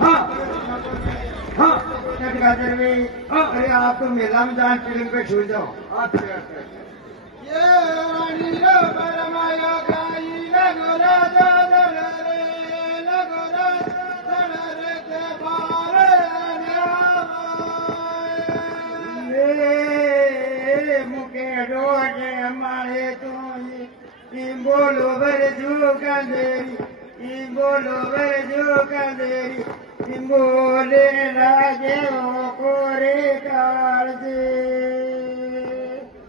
हाँ हाँ गाजर में। अरे आप तो मेला में जान फिल्म पे छू जाओ। अच्छा ये रानी रो परमाया गाई लगो राजा दल रे लगो राजा दल रे ते बारे रे मुके रोजे मारे तू ई बोलो वर जो कंदेरी ई बोलो वर जो कंदेरी ई बोले राजे ओ कोरे काल दे।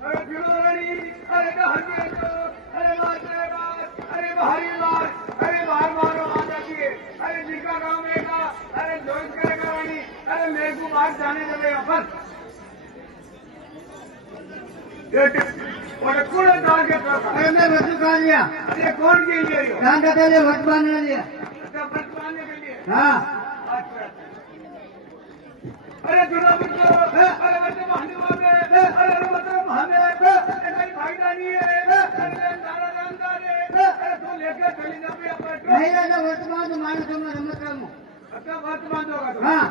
अरे फिरोरी अरे कहानी तो अरे लाजवाब अरे भारी लाज अरे बार बार आ जाती है। अरे जिसका काम रहेगा अरे जोश करेगा रानी। अरे मेरे को बाहर जाने दे अपन कौन डाल के अरे मैं वस्तु खा लिया। अरे कौन के लिए ध्यान रखते लिए वट बांधने लिया। अच्छा वट बांधने के लिए हाँ। अच्छा अरे जुड़ा मुझको अरे वट बांधने वाले अरे मतलब हमें ऐसा भाईदारी है। अरे नारा जानदार है। अरे तू लेकर चली जा पे अपन नहीं रहेगा वर्तमान तो मानो तुम रमत रमो। अच्छा वर्तमान होगा हाँ